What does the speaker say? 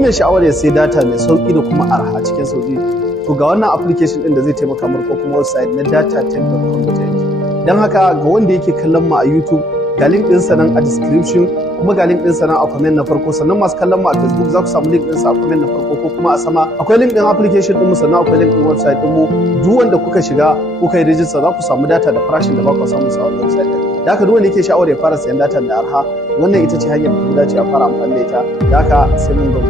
duk mai sha'awar ya sai data mai sauki da kuma arha cikin sauki, to ga wannan application din da zai taimaka maka ko kuma website na datatech.com.ng. dan haka ga wanda yake kallon mu a YouTube, ga link din sa nan a description, kuma ga link din sa nan a comment na farko. Sannan masu kallon mu a Facebook za ku samu link din sa a comment na farko ko kuma a sama akwai link din application din mu, sannan akwai link din website din mu. Duk wanda kuka shiga kuka yi register za ku samu data da farashin da ba ku samu sa wannan website din. Da haka duk wanda yake sha'awar ya fara sayan data da arha, wannan ita ce hanyar da ta dace a fara amfani da ita. Da haka sai mun ga